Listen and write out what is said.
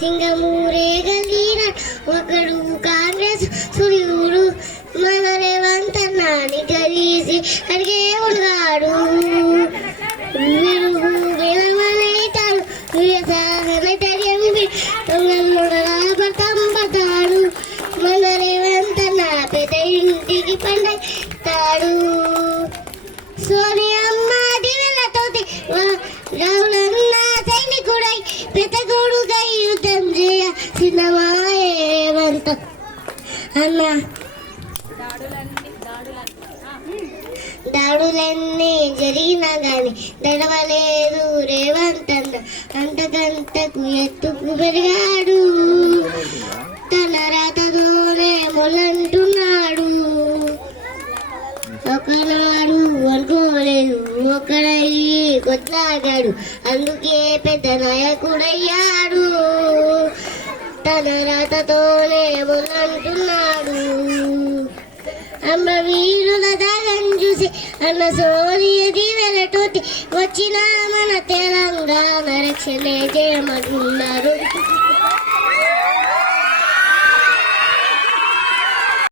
సింగమూరే గలీన ఒకడు కాంగ్రెస్ సూర్యుడు మన రేవంత నాని కలిసి అడిగే ఉన్నాడు విరుగు విలవలేటాడు పడతాడు మన రేవంత్ అన్న పెద్ద ఇంటికి పండతాడు. సోనియమ్మ దివెలతోటి రావులన్న సైనికుడై పెద్దగోడుగా యుద్ధం చేయ ఏమంట అన్న. దాడులన్నీ జరిగినా గాని దడవలేదు రేవంత్ అన్న అంతకంతకు ఎత్తుకు పెరిగాడు. తన రాతతోనే మొలంటున్నాడు. ఒకనాడు అనుకోలేదు ఒకడయ్యి కొట్లాడాడు. అందుకే పెద్ద నాయకుడయ్యాడు. ప్రేమతోనే అంటున్నాడు అమ్మ వీరుల దాగం చూసి అన్న సోనియది దీవెలతోటి వచ్చిన మన తెలంగాణ రక్షణ చేయమంటున్నారు